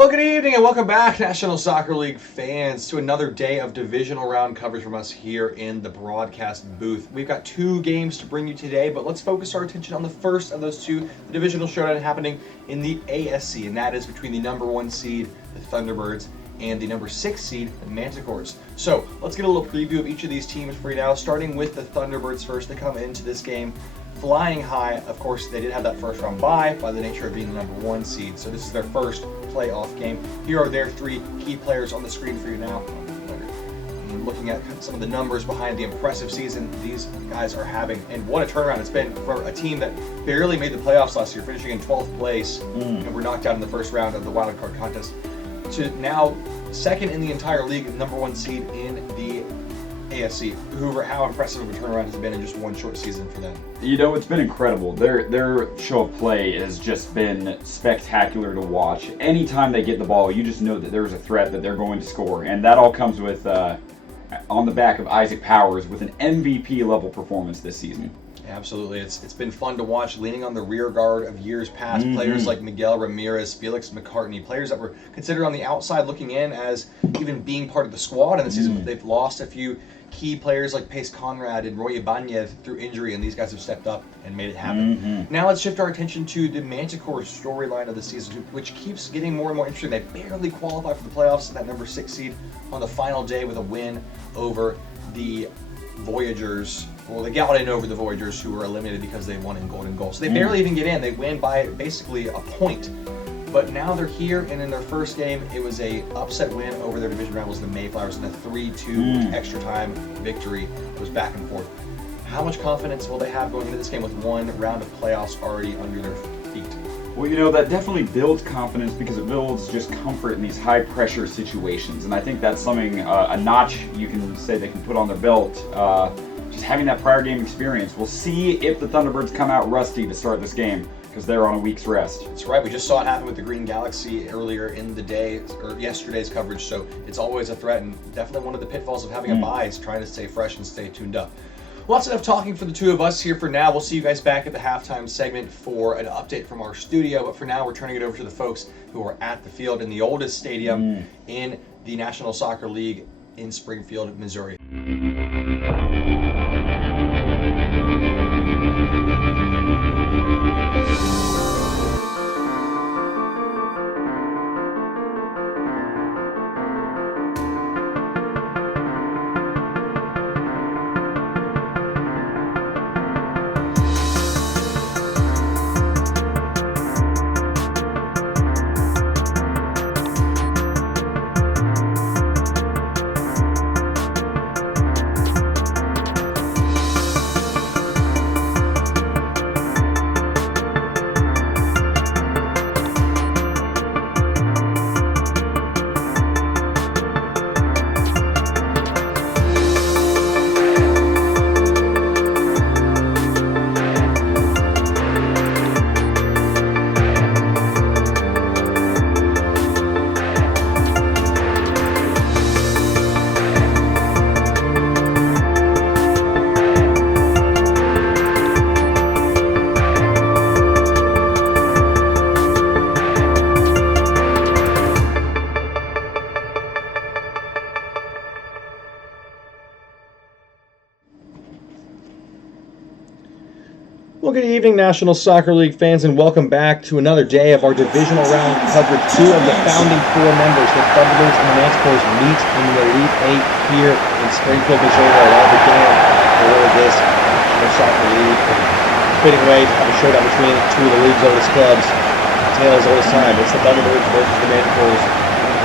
Well, good evening and welcome back, National Soccer League fans, to another day of divisional round coverage from us here in the broadcast booth. We've got two games to bring you today, but let's focus our attention on the first of those two, the divisional showdown happening in the ASC, and that is between the number 1 seed, the Thunderbirds, and the number 6 seed, the Manticores. So let's get a little preview of each of these teams for you now, starting with the Thunderbirds first. They come into this game flying high. Of course, they did have that first round bye by the nature of being the number 1 seed, so this is their first playoff game. Here are their 3 key players on the screen for you now. And looking at some of the numbers behind the impressive season these guys are having, and what a turnaround it's been for a team that barely made the playoffs last year, finishing in 12th place, and were knocked out in the first round of the wild card contest, to now second in the entire league, number 1 seed in the ASC. How impressive of a turnaround has it been in just one short season for them? You know, it's been incredible. Their show of play has just been spectacular to watch. Anytime they get the ball, you just know that there's a threat that they're going to score, and that all comes with on the back of Isaac Powers with an MVP level performance this season. Absolutely. It's been fun to watch, leaning on the rear guard of years past. Players like Miguel Ramirez, Felix McCartney, players that were considered on the outside looking in as even being part of the squad in the season, but they've lost a few key players like Pace Conrad and Roy Ibanez through injury, and these guys have stepped up and made it happen. Now let's shift our attention to the Manticores storyline of the season, which keeps getting more and more interesting. They barely qualify for the playoffs in that number 6 seed on the final day with a win over the Voyagers. Well, they got in over the Voyagers, who were eliminated because they won in golden goal. So they barely even get in. They win by basically a point. But now they're here, and in their first game, it was a upset win over their division rivals, the Mayflowers, in a 3-2 extra time victory. It was back and forth. How much confidence will they have going into this game with one round of playoffs already under their feet? Well, you know, that definitely builds confidence because it builds just comfort in these high-pressure situations. And I think that's something, a notch you can say they can put on their belt, just having that prior game experience. We'll see if the Thunderbirds come out rusty to start this game, because they're on a week's rest. That's right. We just saw it happen with the Green Galaxy earlier in the day, or yesterday's coverage, so it's always a threat, and definitely one of the pitfalls of having a bye is trying to stay fresh and stay tuned up. Well, that's enough talking for the two of us here for now. We'll see you guys back at the halftime segment for an update from our studio, but for now, we're turning it over to the folks who are at the field in the oldest stadium in the National Soccer League in Springfield, Missouri. Well, good evening, National Soccer League fans, and welcome back to another day of our divisional round coverage. 2 of the founding 4 members, the Thunderbirds and the Manticores, meet in the Elite 8 here in Springfield, Missouri, where it all began for this National Soccer League. Fitting way to have a showdown between 2 of the league's oldest clubs, tales oldest time. It's the Thunderbirds versus the Manticores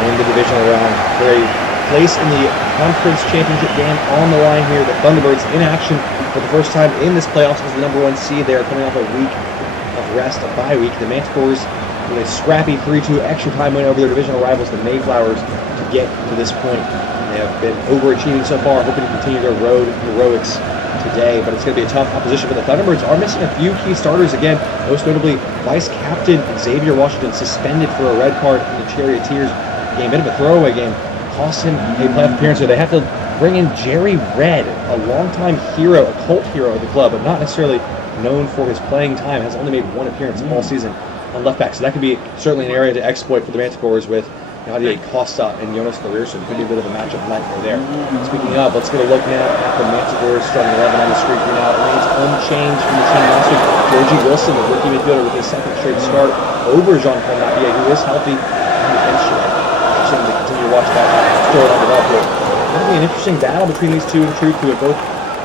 in the divisional round. Very place in the conference championship game on the line here. The Thunderbirds in action for the first time in this playoffs as the number 1 seed. They are coming off a week of rest, a bye week. The Manticores with a scrappy 3-2 extra time win over their divisional rivals, the Mayflowers, to get to this point. They have been overachieving so far, hoping to continue their road heroics today, but it's going to be a tough opposition for the Thunderbirds. Are missing a few key starters again, most notably Vice Captain Xavier Washington, suspended for a red card in the Charioteers game. Bit of a throwaway game. Cost him a playoff appearance, so they have to bring in Jerry Red, a longtime hero, a cult hero of the club, but not necessarily known for his playing time, has only made 1 appearance all season on left back. So that could be certainly an area to exploit for the Manticores with Nadia Costa and Jonas Larirson. Could be a bit of a matchup nightmare there. Speaking of, let's get a look now at the Manticores starting 11 on the screen here now. It remains unchanged from the team last week. Georgie Wilson, the rookie midfielder, with his second straight start over Jean-Paul Napier, who is healthy on the bench today. Interesting to continue to watch that storyline develop here. It's going to be an interesting battle between these two, in truth, who are both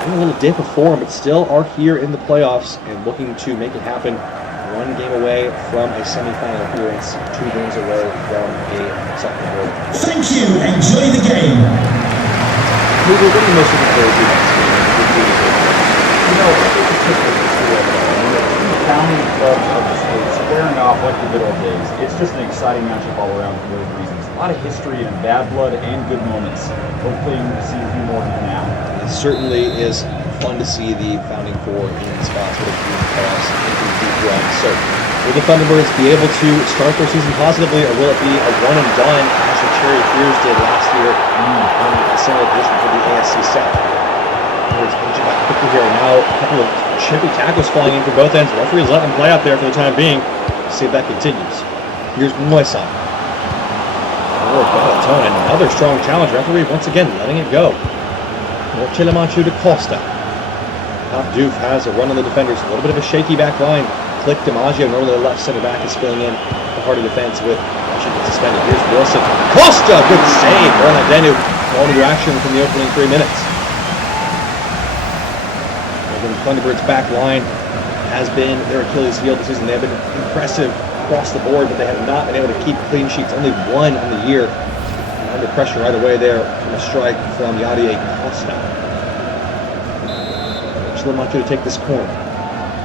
in a little dip of form, but still are here in the playoffs and looking to make it happen. One game away from a semi-final appearance, 2 games away from a second goal. Thank you. Enjoy the game. What are you most looking forward to next game? You know, I think it's just the history of it all. You know, two founding clubs of the state squaring off like the good old days. It's just an exciting matchup all around for those reasons. A lot of history and bad blood and good moments. Hopefully we'll see a few more here now. It certainly is fun to see the founding four in spots with a few playoffs into deep run. So, will the Thunderbirds be able to start their season positively, or will it be a one and done as the Charioteers did last year in a similar position for the ASC South? Thunderbirds punching back quickly here. Now a couple of chippy tackles flying in from both ends. The referee's letting them play out there for the time being. See if that continues. Here's Moisan. Oh, Balatone, another strong challenge. Referee once again letting it go. Chilamachu to Costa. Doof has a run on the defenders. A little bit of a shaky back line. Click DiMaggio, normally the left center back, is filling in the heart of defense with Washington suspended. Here's Wilson. Costa! Good save. Bernardenu all into action within the opening 3 minutes. And the Thunderbirds' back line has been their Achilles heel this season. They have been impressive across the board, but they have not been able to keep clean sheets. Only 1 on the year. And under pressure right away there from a strike from Yadier Costa. Chilamachu to take this corner.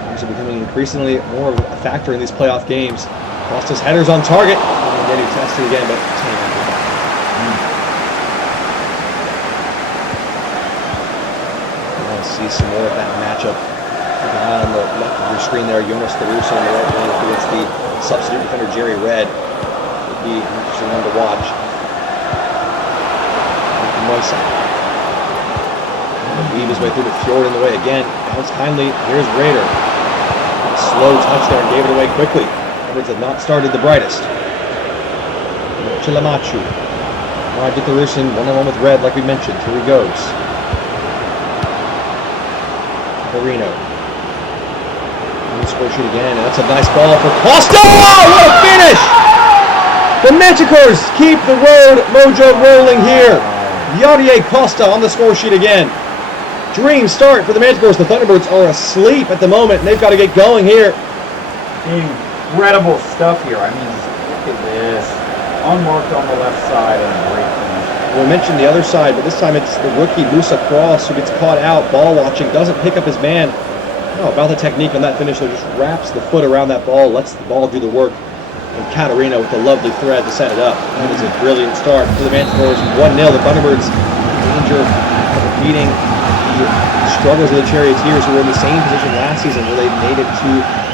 These are becoming increasingly more of a factor in these playoff games. Costa's header's on target. And then he tested again, but want to see some more of that matchup. Keep an eye on the left of your screen there. Jonas Larirson on the right wing against the substitute defender Jerry Red. Would be an interesting one to watch. Moisan. Weave his way through, but Fjord in the way again. Bounce kindly. Here's Raider. A slow touch there and gave it away quickly. Thunderbirds have not started the brightest. Chilamachu. Wide with Larirson, 1-on-1 with Red, like we mentioned. Here he goes. Marino. Score shoot again, and that's a nice ball for Costa! What a finish! The Manticores keep the road mojo rolling here. Yadier Costa on the score sheet again. Dream start for the Manticores. The Thunderbirds are asleep at the moment, and they've got to get going here. Incredible stuff here. I mean, just look at this. Unmarked on the left side and a great finish. We mentioned the other side, but this time it's the rookie Musa Cross who gets caught out, ball watching, doesn't pick up his man. Oh, about the technique on that finish, so just wraps the foot around that ball, lets the ball do the work. And Catarina with a lovely thread to set it up. That is a brilliant start for the Manticores. 1-0. The Thunderbirds in danger of repeating the struggles of the Charioteers, who were in the same position last season, where they made it to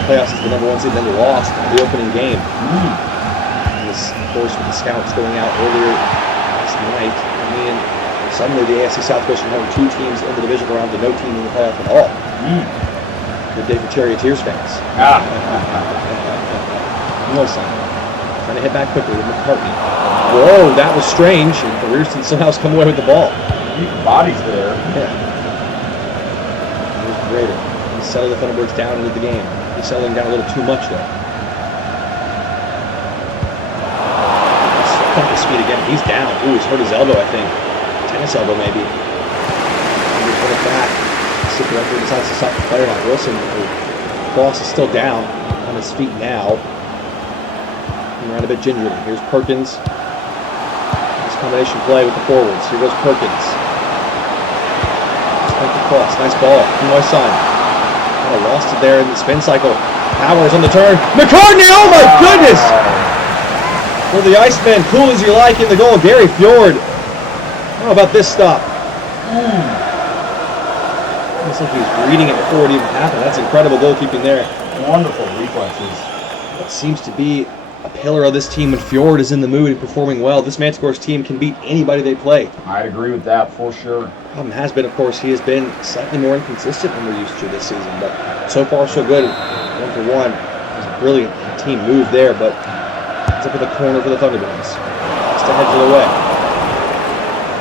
playoffs as the #1 seed, then lost in the opening game. And this, of course, with the scouts going out earlier last night, I mean, suddenly the ASC South goes from having 2 teams in the division round to no team in the playoff at all. Good day for Charioteers fans. Moisan trying to hit back quickly with McCartney. Whoa, that was strange. And Larirson somehow has come away with the ball. Bodies there. Yeah. Here's Raider. He's settling the Thunderbirds down into the game. He's settling down a little too much though. He's up to speed again. He's down. Ooh, he's hurt his elbow, I think. Tennis elbow maybe. He's put it back. See if the referee decides to stop the player. Now Wilson, Cross is still down on his feet now. Around a bit gingerly. Here's Perkins. This combination play with the forwards. Here goes Perkins. Cross. Nice ball. Moisan. Oh, lost it there in the spin cycle. Powers on the turn. McCartney! Oh my goodness! Well, the Iceman, cool as you like in the goal. Gary Fjord. How about this stop? Looks like he was reading it before it even happened. That's incredible goalkeeping there. Wonderful reflexes. What seems to be a pillar of this team when Fjord is in the mood and performing well. This Manticores team can beat anybody they play. I'd agree with that for sure. Problem has been, of course, he has been slightly more inconsistent than we're used to this season, but so far so good. 1-for-1. He's brilliant team move there, but it's up in the corner for the Thunderbirds. Just to head to the way.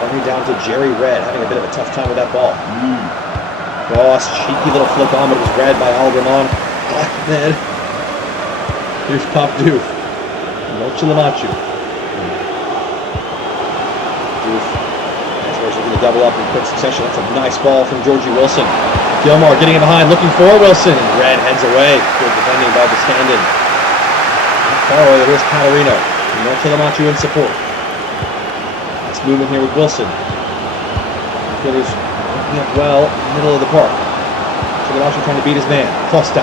Running down to Jerry Red, having a bit of a tough time with that ball. Cross, cheeky little flick on, but it was read by Alderman. Ahmed. Here's Pop Doof. Mochilamachu. Doof. Manticores looking to double up in quick succession. That's a nice ball from Georgie Wilson. Gilmore getting in behind, looking for Wilson. And Red heads away. Good defending by the stand-in. Far away, there's Catarino. Mochilamachu in support. Nice movement here with Wilson. Fielders looking up well in the middle of the park. Mochilamachu trying to beat his man. Costa.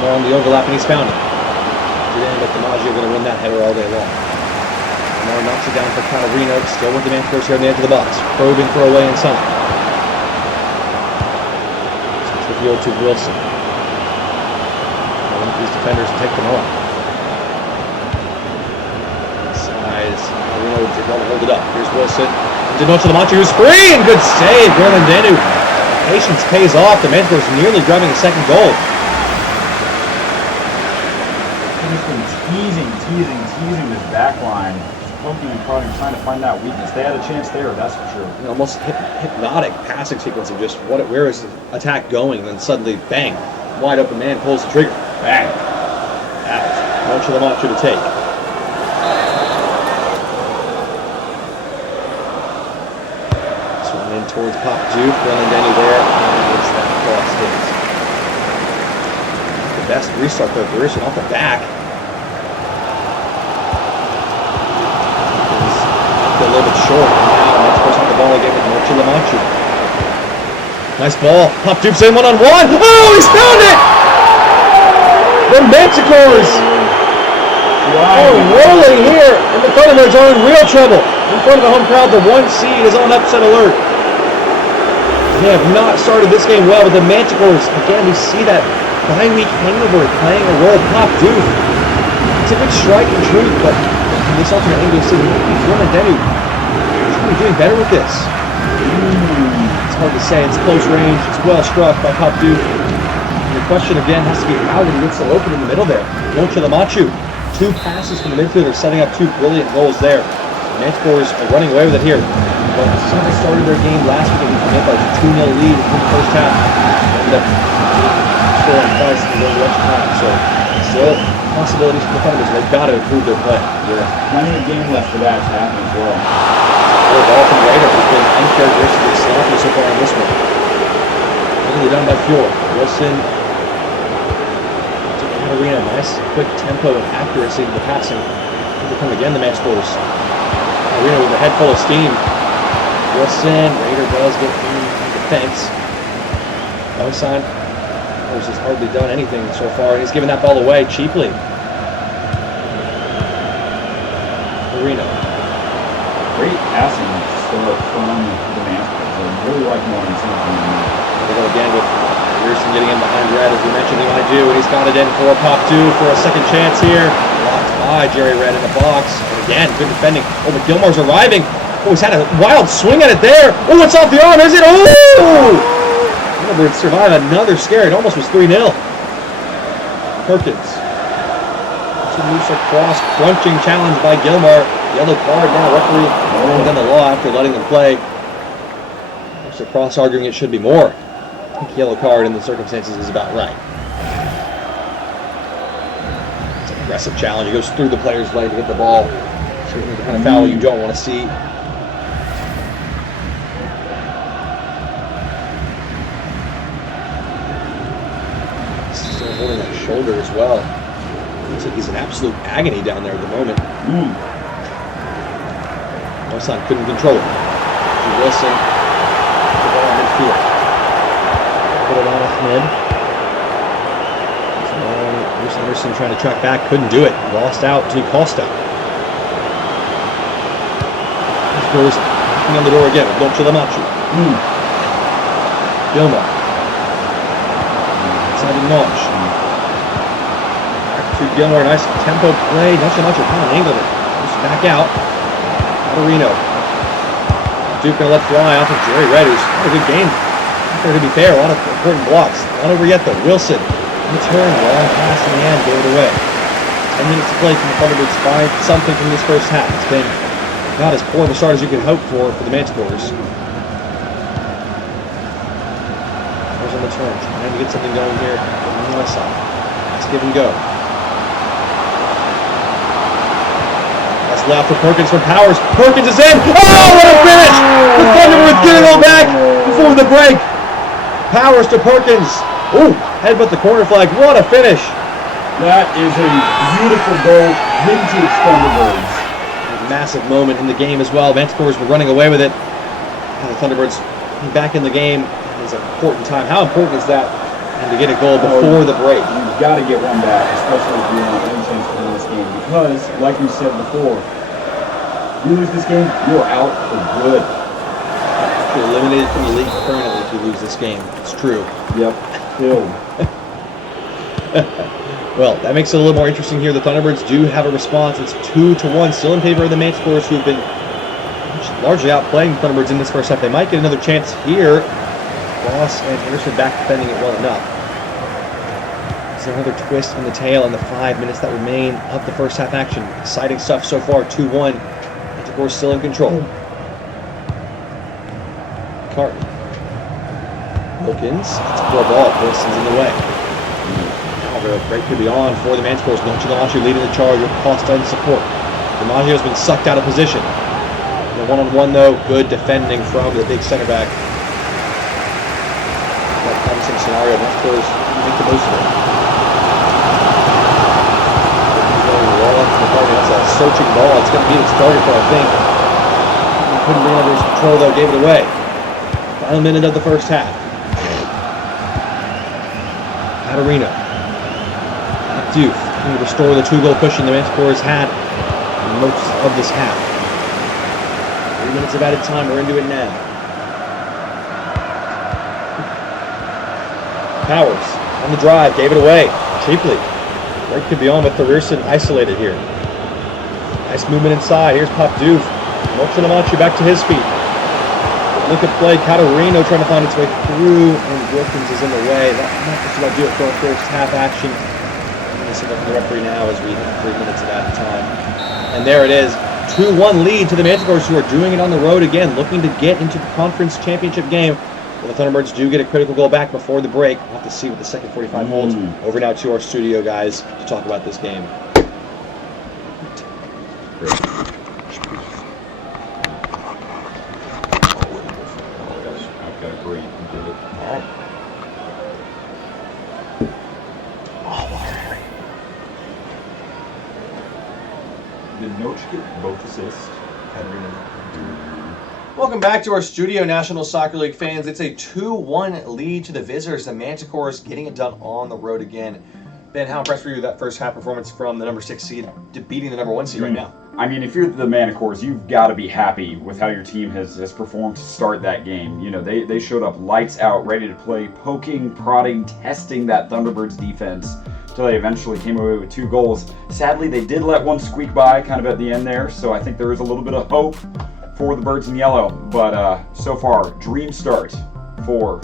More on the overlap, and he's found it. But DiMaggio going to win that header all day long. More knocks it down for Catarino. Still with the Manticores here on the edge of the box. Probing for a way inside. Switch the field to Wilson. One of these defenders to take them on. Size. Catarino did not hold it up. Here's Wilson. Denocha Lamachi, who's free, and good save. Gerlandenu. Patience pays off. The Manticores nearly grabbing a second goal. Teasing this back line, poking and prodding, trying to find that weakness. They had a chance there, that's for sure. An almost hypnotic passing sequence of just where is the attack going, and then suddenly, bang, wide open man pulls the trigger. Bang. Out. Mochilamachu to take. Swung in towards Pop Duke, running Denny there, and gets that cross hit. The best restart of their careers off the back. A little bit short, and now Manticores have the ball again with Mochilamachu. Nice ball. Pop Dupes in one-on-one. Oh, he's found it! The Manticores rolling here, and the Thunderbirds are in real trouble. In front of the home crowd, the 1 seed is on upset alert. They have not started this game well, but the Manticores, again, we see that bye-week hangover playing a role. Pop Dupe. It's a good strike in truth, but this alternate angle is Gerlandenu. Should be doing better with this. It's hard to say. It's close range. It's well struck by Pop Duke. And the question again has to be, how did he get so open in the middle there? Mochilamachu. 2 passes from the midfielder, setting up 2 brilliant goals there. The Manticores are running away with it here. But since they started their game last week, they had a 2-0 lead in the first half. Ended up scoring twice in the extra time. So still possibilities for the Thunderbirds. They've got to improve their play. Yeah, plenty of game left for that to happen as well. The ball from Raider has been uncharacteristically sloppy so far in this one. Really done by Fjord. Wilson to Catarina. Nice quick tempo and accuracy to the passing. Here they come again, the Manticores. Catarina with a head full of steam. Wilson. Raider does get in the fence. No sign. Has hardly done anything so far, and he's given that ball away cheaply. Marino. Great passing start from the Manticores. I really like Morning something. Here we go again with Pearson getting in behind Red, as we mentioned he might do, and he's got it in for Pop 2 for a second chance here. Blocked by Jerry Red in the box. And again, good defending. Oh, but Gilmore's arriving. Oh, he's had a wild swing at it there. Oh, it's off the arm. Is it? Oh! Thunderbirds survive another scare. It almost was 3-0. Perkins. Loose across. Crunching challenge by Gilmore. Yellow card now. Referee throwing down the law after letting them play. Mr. Cross arguing it should be more. I think yellow card in the circumstances is about right. It's an aggressive challenge. He goes through the player's leg to get the ball. Certainly the kind of foul you don't want to see. Holding that shoulder as well. Looks like he's in absolute agony down there at the moment. Wilson couldn't control it. Wilson, the ball in midfield. Put it on Ahmed. Bruce Anderson trying to track back, couldn't do it. Lost out to Costa. Goes knocking on the door again. Mochilamachu. Gilmore. Inside the notch. Back to Gilmore. Nice tempo play. Mochilamachu kind of angled it. Just back out. Catarino. Duke going to let fly off of Jerry Red, who's had a good game. To be fair, a lot of important blocks. Not over yet though. Wilson. the turn, long pass in the end, gave it away. 10 minutes to play from the Thunderbirds. Find something from this first half. It's been not as poor of a start as you could hope for the Manticores. There's on the turn, trying to get something going here on the west side. Let's give and go. That's left for Perkins from Powers. Perkins is in. Oh, what a finish! The Thunderbirds get it all back before the break. Powers to Perkins. Ooh, headbutt the corner flag. What a finish! That is a beautiful goal. Vintage Thunderbirds. A massive moment in the game as well. Manticores were running away with it. And the Thunderbirds back in the game. It's an important time. How important is that? And to get a goal before the break. You've got to get one back, especially if you want any chance to win this game. Because, like we said before, you lose this game, you're out for good. You're eliminated from the league permanently if you lose this game. It's true. Yep. Killed. Well, that makes it a little more interesting here. The Thunderbirds do have a response. It's 2-1, still in favor of the Manticores, who have been largely outplaying the Thunderbirds in this first half. They might get another chance here. Ross and Anderson back defending it well enough. Is there another twist in the tail in the 5 minutes that remain of the first half action? Exciting stuff so far. 2-1. Manticores still in control. Carton. Wilkins. It's a poor ball. Wilson's in the way. The break could be on for the Manticores. Divisional leading the charge with Costa and support. DiMaggio's been sucked out of position. The one-on-one though, good defending from the big center back. That promising scenario, Manticores make the most of it. That's a searching ball. It's going to be the starter for, I think. He couldn't bring it under his control though, gave it away. Final minute of the first half. Catarino. Diouf to restore the 2-goal cushion the Manticores had most of this half. 3 minutes of added time, we're into it now. Powers on the drive, gave it away cheaply. Break could be on with Thurierson isolated here. Nice movement inside. Here's Pop Diouf. Milton Amachi back to his feet. Look at play. Catarino trying to find its way through, and Wilkins is in the way. That might just about do it for our first half action. From the referee now as we hit 3 minutes of that time. And there it is. 2-1 lead to the Manticores, who are doing it on the road again, looking to get into the conference championship game. Well, the Thunderbirds do get a critical goal back before the break. We'll have to see what the second 45 holds. Over now to our studio, guys, to talk about this game. Great. I've got a great. All right. Did Noach get both assists? Welcome back to our studio, National Soccer League fans. It's a 2-1 lead to the visitors. The Manticores getting it done on the road again. Ben, how impressed were you with that first half performance from the number 6 seed to beating the number 1 seed right now? I mean, if you're the Manticores, you've got to be happy with how your team has performed to start that game. You know, they showed up lights out, ready to play, poking, prodding, testing that Thunderbirds defense until they eventually came away with 2 goals. Sadly, they did let one squeak by kind of at the end there, so I think there is a little bit of hope for the Birds in Yellow. But so far, dream start for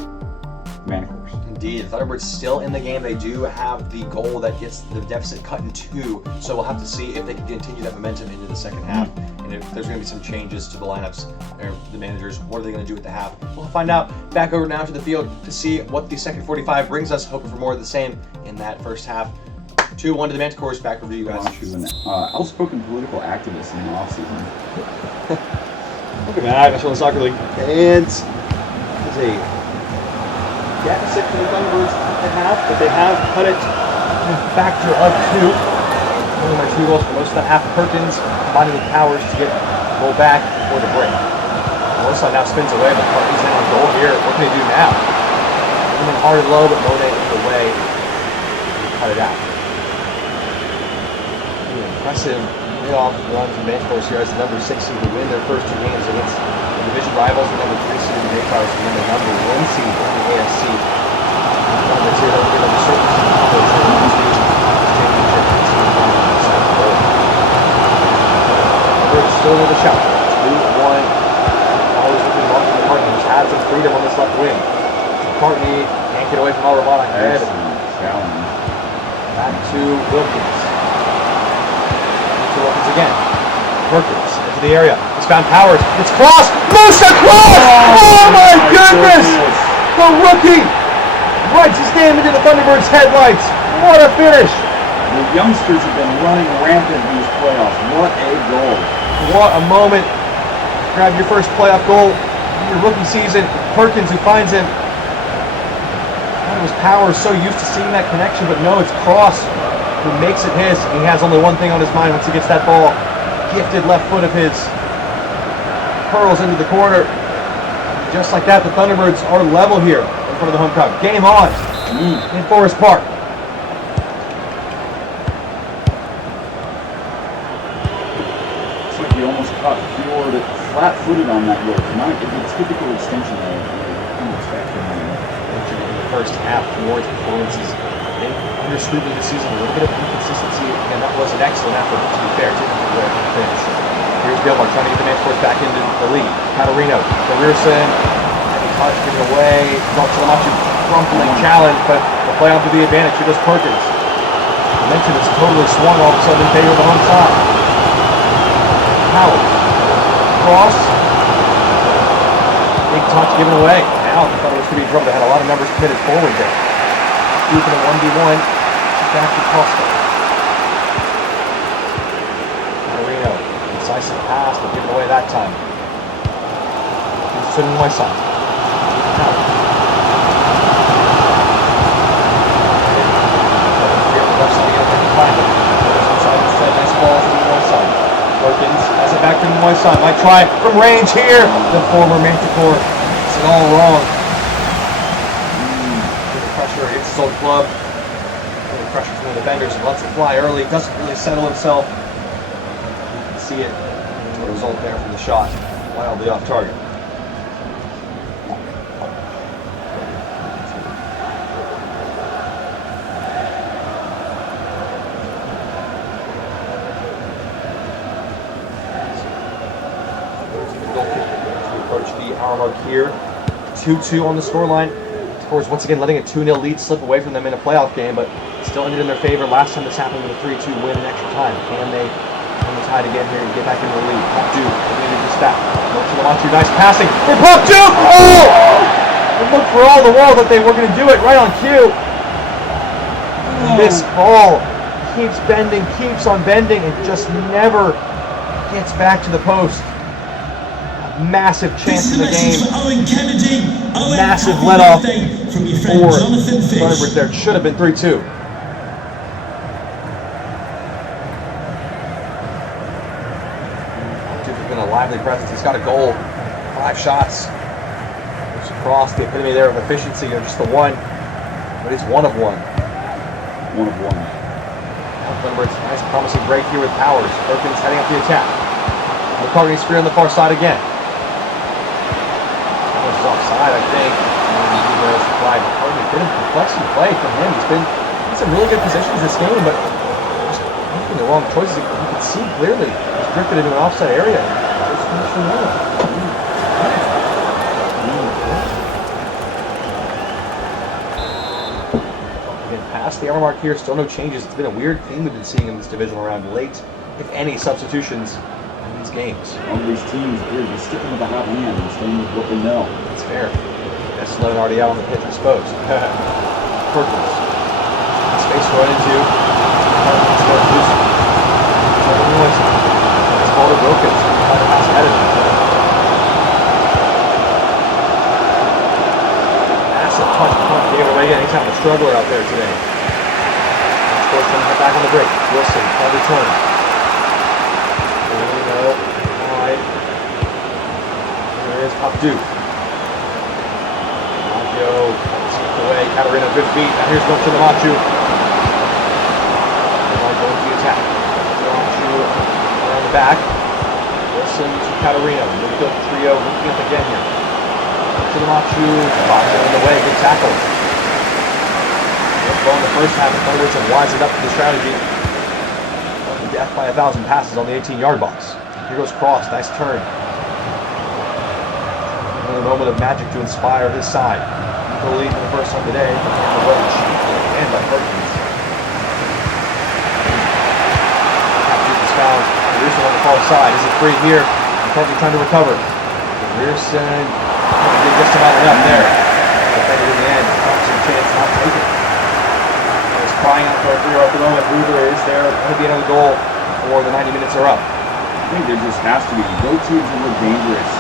Manticores. Indeed, the Thunderbirds still in the game. They do have the goal that gets the deficit cut in 2, so we'll have to see if they can continue that momentum into the second half, and if there's going to be some changes to the lineups or the managers. What are they going to do at the half? We'll find out. Back over now to the field to see what the second 45 brings us, hoping for more of the same in that first half. 2-1 to the Manticores. Back over to you guys. Outspoken political activist in the offseason. Welcome back, National Soccer League. And it's a deficit for the Thunderbirds at the half, but they have cut it to a factor of 2. Only by 2 goals for most of that half. Perkins combining with Powers to get the goal back before the break. Melissa now spins away, but Perkins in on goal here. What can they do now? Coming hard and low, but Monet in the way. Cut it out. Impressive playoff run from Manticores here as the number 6 seed to win their first 2 games against the division rivals, the number 3 seed in the Mayflowers, and then the number 1 seed in the AFC. Thunderbirds here don't give them a certain championship. Thunderbirds still with a shot. 2-1. Always looking Martin McCartney, who's had some freedom on this left wing. McCartney can't get away from Alvarado ahead. challenge. Back to Wilkins. To Wilkins again. Wilkins into the area. He's found Powers. It's crossed. Musa cross! Oh my goodness! The rookie writes his name into the Thunderbirds' headlights. What a finish! The youngsters have been running rampant in these playoffs. What a goal. What a moment. Grab your first playoff goal in your rookie season. Perkins who finds him. That was Powers, so used to seeing that connection, but no, it's Cross who makes it his. He has only one thing on his mind once he gets that ball. Gifted left foot of his. Curls into the corner. Just like that, the Thunderbirds are level here in front of the home crowd. Game on in Forest Park. Looks like he almost caught Fjord flat-footed on that goal. It's a typical extension that you expect from him. In the first half, Fjord's performances under scrutiny this season. A little bit of inconsistency, and that was an excellent effort, to be fair, to the finish. Here's Gilmore trying to get the Manticores back into the lead. Catarino, Careerson, and he caught it given away. Not so much a crumpling challenge, but the play on to the advantage. Here goes Perkins. I mentioned it's totally swung all of a sudden in favor of the home side. Howard. Cross. Big touch given away. Now the Thunderbirds could be in trouble. They had a lot of numbers committed forward there. Duke in a 1v1. Back to Costa. Catarino. Decisive pass, but given away that time. He's sitting on my side. Nice ball from the right side. Perkins has it back from the right side. Might try it from range here. The former Manticore gets it all wrong. Pressure against his old club. Really pressure from the defenders and lets it fly early. Doesn't really settle himself. You can see it. The result there from the shot. Wildly off target. Approach the hour mark here. 2-2 on the scoreline. Of course, once again, letting a 2-0 lead slip away from them in a playoff game, but still ended in their favor. Last time this happened with a 3-2 win in extra time. Can they tied again here and get back into the lead? Pop Duke, just that. Look to the Montu, nice passing for Pop Duke! Oh! It looked for all the world that they were going to do it right on cue. This ball keeps bending, keeps on bending, and just never gets back to the post. Massive chance in the game. Massive let off for Thunderbirds there. It should have been 3-2. Duke has been a lively presence. He's got a goal. 5 shots. It's across the epitome there of efficiency. Just the one. But it's 1 of 1. 1 of 1. Thunderbirds, nice promising break here with Powers. Perkins heading up the attack. McCartney sphere on the far side again. That was offside, I think. McCartney, a bit of complexity play from him. He's been in some really good positions this game, but just making the wrong choices. You can see clearly he's drifted into an offside area. It's finished from there. Past the hour mark here, still no changes. It's been a weird theme we've been seeing in this divisional round. Late, if any, substitutions in these games. All these teams appear to be sticking with the hot hand and staying with what they know. That's fair. That's Sloan already out on the pitch exposed. Perkins. Space to run into. It's called a Wilkins. Trying to pass ahead of him. Massive punch gave it away again. He's having a struggler out there today. Manticores trying to get back on the break. Wilson, trying to return. Alright. There is Pop Duke. Maggio, skipped away. Catarino, good feet. Now here's Wilson to Machu. Going to the attack. Machu around the back. Wilson to Catarino. Midfield trio looking up again here. To the Machu. Machu in the way. Good tackle. Well, in the first half, the Thunderbirds have wisened up to the strategy. Death by 1,000 passes on the 18-yard box. Here goes Cross, nice turn. Another moment of magic to inspire his side. The lead for the first time today. and by Perkins. Is found. Pearson on the far side. Is it free here? McCarthy trying to recover. Pearson did just about enough there. Defended in the end. Thompson chance not taken. He's crying out for a free at the moment. Hoover is there. Going to be another goal before the 90 minutes are up. I think there just has to be. Both teams are more dangerous.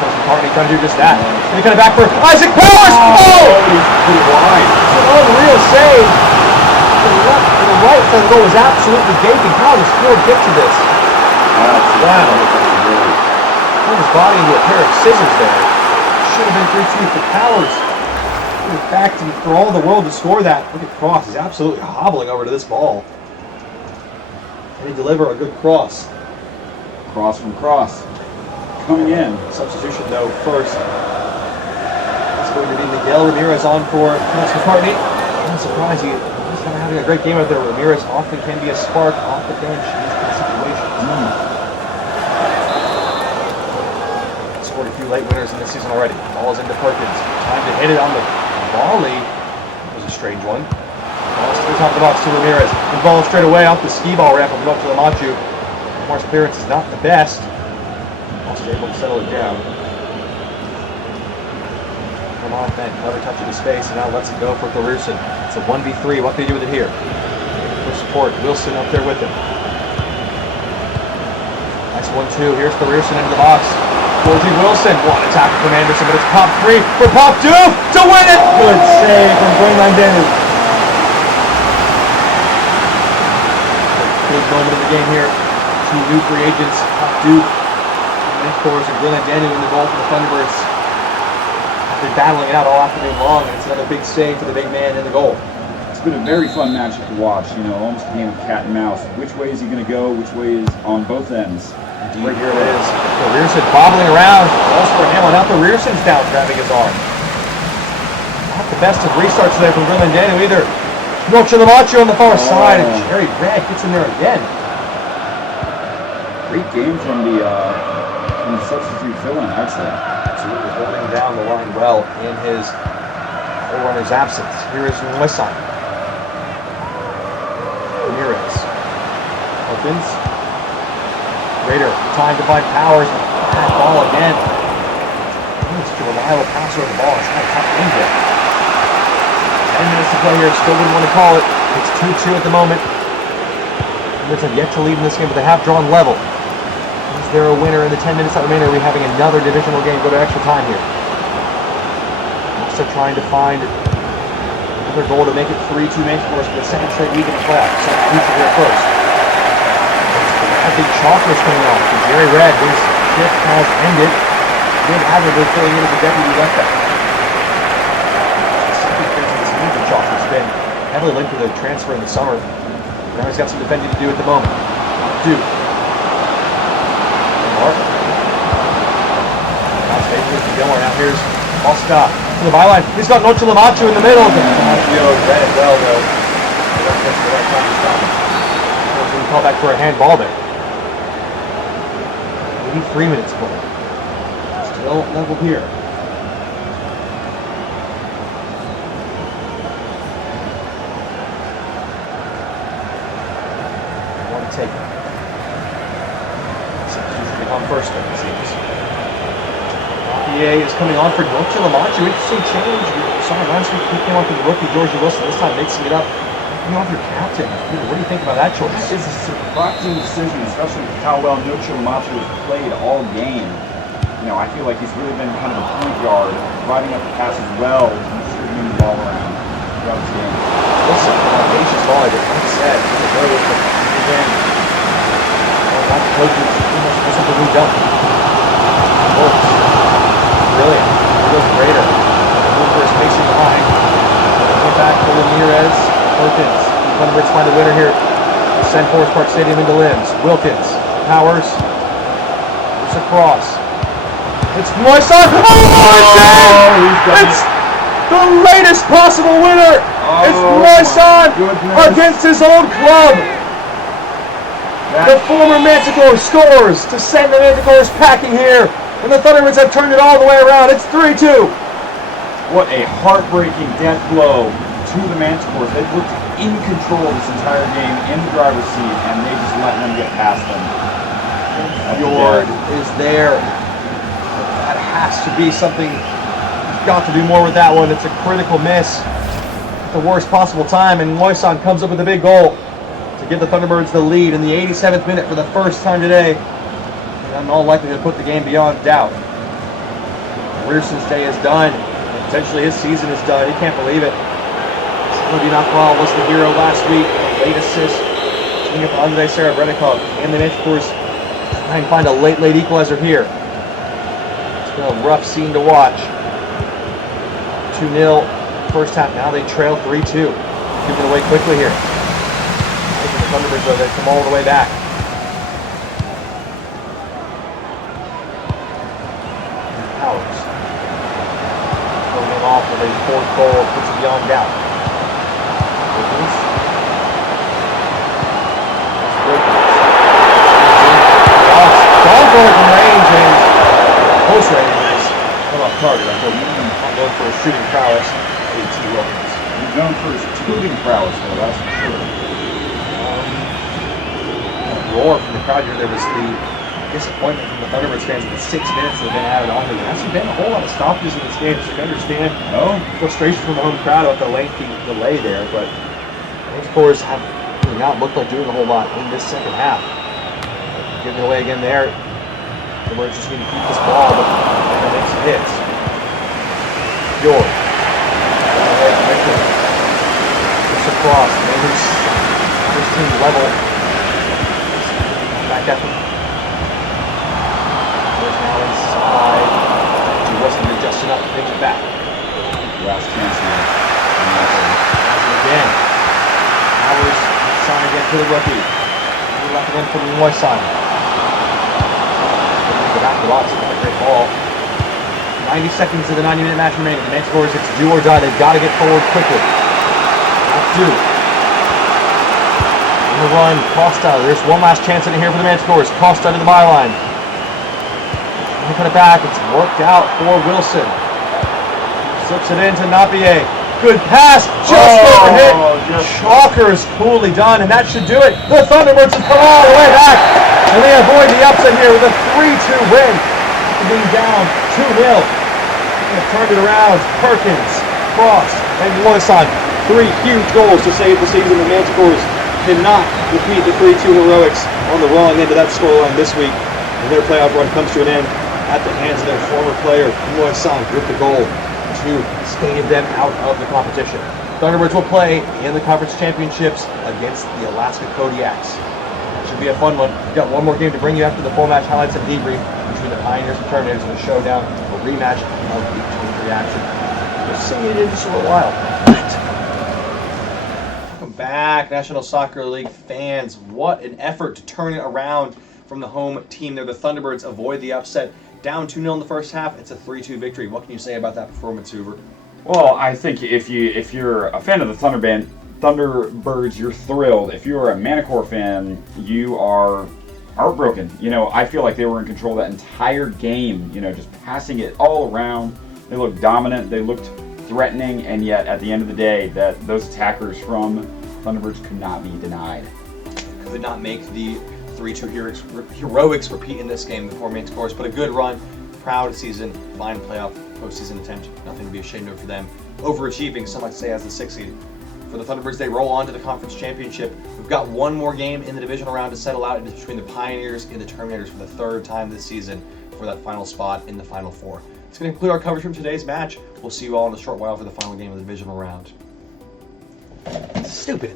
McCartney trying to do just that. And he got it back for Isaac Powers. Oh! He's pretty wide. It's an unreal save. The right side of the goal was absolutely gaping. How does Ford get to this? Wow. Put his body into a pair of scissors there. Should have been 3-2 for Powers. Put it back for all the world to score that. Look at Cross. He's absolutely hobbling over to this ball. And he deliver a good cross. Cross from Cross. Coming in. Substitution though first. It's going to be Miguel Ramirez on for Thomas McCartney. I'm surprised he's not having a great game out there. Ramirez often can be a spark off the bench in these kind of situations. Scored a few late winners in this season already. Ball is into Perkins. Time to hit it on the volley. That was a strange one. Ball to the top of the box to Ramirez. Involved straight away off the skee ball ramp of Noche Lamachu. Lamar's clearance is not the best. Also able to settle it down. Come off then, another touch of the space, and now lets it go for Pearson. It's a 1v3. What can he do with it here? For support, Wilson up there with him. Nice 1-2. Here's Pearson into the box. Georgie Wilson. One attack from Anderson, but it's pop three for Pop Doof to win it. Good save from Greenland Danu. Big moment in the game here. Two new free agents, Pop Doof, Manticores, and Greenland Danu in the goal for the Thunderbirds. They're battling it out all afternoon long, and it's another big save for the big man in the goal. It's been a very fun matchup to watch, almost a game of cat and mouse. Which way is he going to go? Which way is on both ends? Indeed, here it is. Pearson bobbling around. Balls for a handle. Now Pearson's down, grabbing his arm. Not the best of restarts there from Greenland Danu either. Noche Lamachu on the far side, and Jerry Red gets in there again. Great game from the substitute fill-in, I'd say. Absolutely holding down the line well in his forerunner's absence. Here is Moisan. Ramirez. Opens. Raider, time to find Powers. Bad ball again. It's a reliable passer of the ball. It's kind of tough to end there. 10 minutes to play here. Still wouldn't want to call it. It's 2-2 at the moment. Thunderbirds have yet to lead in this game, but they have drawn level. Is there a winner in the 10 minutes that remain? Are we having another divisional game go to extra time here? Also trying to find another goal to make it 3-2 Manticores for the second straight week in the playoffs. Substitution here first. I think Chalker's coming off. And Jerry Red, his shift has ended. Good admirably filling in as a deputy left back. The second phase of this team for Chalker's been heavily linked to the transfer in the summer. Now he's got some defending to do at the moment. Duke. Now here's Oscar to the byline. He's got Noche Lamachu in the middle. Lamachu read it well though. We call back for a handball there. 83 minutes for it. Still level here. One take. Substitution to come first, it seems. PA is coming on for Noche Lamachu. Interesting change. We saw last week he came on for the rookie Georgie Wilson. This time mixing it up. Coming off your captain. What do you think about that choice? That is a surprising decision, especially with how well Noche Lamachu has played all game. I feel like he's really been kind of a point guard, riding up the passes well, distributing the ball around throughout the game. Wilson, audacious volley, but like I said, again, not the coaches, almost something moved up. Works. Brilliant. Here goes Raider. Hooper is facing the line. Coming back for Ramirez. Perkins. Thunderbirds find a winner here. Send Forest Park Stadium into Limbs. Wilkins. Powers. It's across. It's Moisan. It's the latest possible winner. It's Moisan against his old club. The former Manticore scores to send the Manticores packing here. And the Thunderbirds have turned it all the way around. It's 3-2. What a heartbreaking death blow to the Manticores. They've looked in control this entire game, in the driver's seat, and they just let them get past them. Fjord is there. That has to be something. You've got to do more with that one. It's a critical miss at the worst possible time, and Moisan comes up with a big goal to give the Thunderbirds the lead in the 87th minute for the first time today. And in all likelihood, put the game beyond doubt. Rearson's day is done. Potentially his season is done. He can't believe it. Rudy Nakral was the hero last week. Late assist. Teaming up Andre Serebrennikov and the Manticores try and find a late equalizer here. It's been a rough scene to watch. 2-0 first half. Now they trail 3-2. Giving it away quickly here. I think the Thunderbirds, though, they come all the way back. Powers. Going them off with a fourth goal, puts it beyond doubt. Wilkins. Gone for it in range and close range. Come off target. I thought not going for a shooting prowess. A.T. Wilkins. He's known for his shooting prowess, though, that's for sure. Roar from the crowd here. There was the disappointment from the Thunderbirds fans with the 6 minutes that have been added on. There hasn't been a whole lot of stoppages in this game, so you can understand frustration from the home crowd about the lengthy delay there. But the Manticores have really not looked like doing a whole lot in this second half. Giving away again there. The Birds just need to keep this ball, but they're going to make some hits. Fjord. Push across. Mayors first team level. Back effort. There's now inside. He wasn't adjusting up to pitch it back. Last chance here. Again. Powers inside again to the rookie. Left again from the Moisan. Back to Watson with a great ball. 90 seconds of the 90-minute match remaining. The Manticores, it's do or die. They've got to get forward quickly. Have to. On the run, Costa. There's one last chance in here for the Manticores. Costa to the byline. Looking it back. It's worked out for Wilson. Slips it into Napier. Good pass. Just overhit. Chalkers coolly done, and that should do it. The Thunderbirds have come all the way back. And they avoid the upset here with a 3-2 win. Being down 2-0. They turned it around. Perkins, Cross, and Moisan. 3 huge goals to save the season. The Manticores cannot repeat the 3-2 heroics on the wrong end of that scoreline this week. And their playoff run comes to an end at the hands of their former player, Moisan, with the goal to stave them out of the competition. Thunderbirds will play in the conference championships against the Alaska Kodiaks. Should be a fun one. We've got one more game to bring you after the full match highlights and debrief between the Pioneers and Terminators in a showdown, a rematch of the 23 action. We'll see you in just a little while. Welcome back, National Soccer League fans. What an effort to turn it around from the home team there. The Thunderbirds avoid the upset. Down 2-0 in the first half. It's a 3-2 victory. What can you say about that performance, Hoover? Well, I think if you're a fan of the Thunderbirds, you're thrilled. If you're a Manticore fan, you are heartbroken. You know, I feel like they were in control that entire game, you know, just passing it all around. They looked dominant, they looked threatening, and yet at the end of the day, that those attackers from Thunderbirds could not be denied. Could not make the 3-2 heroics repeat in this game, the four Manticores, but a good run, proud season, fine playoff postseason attempt. Nothing to be ashamed of for them. Overachieving, some might say, as the 6th seed. For the Thunderbirds, they roll on to the conference championship. We've got one more game in the divisional round to settle out. It is between the Pioneers and the Terminators for the 3rd time this season for that final spot in the Final Four. It's going to conclude our coverage from today's match. We'll see you all in a short while for the final game of the divisional round. Stupid.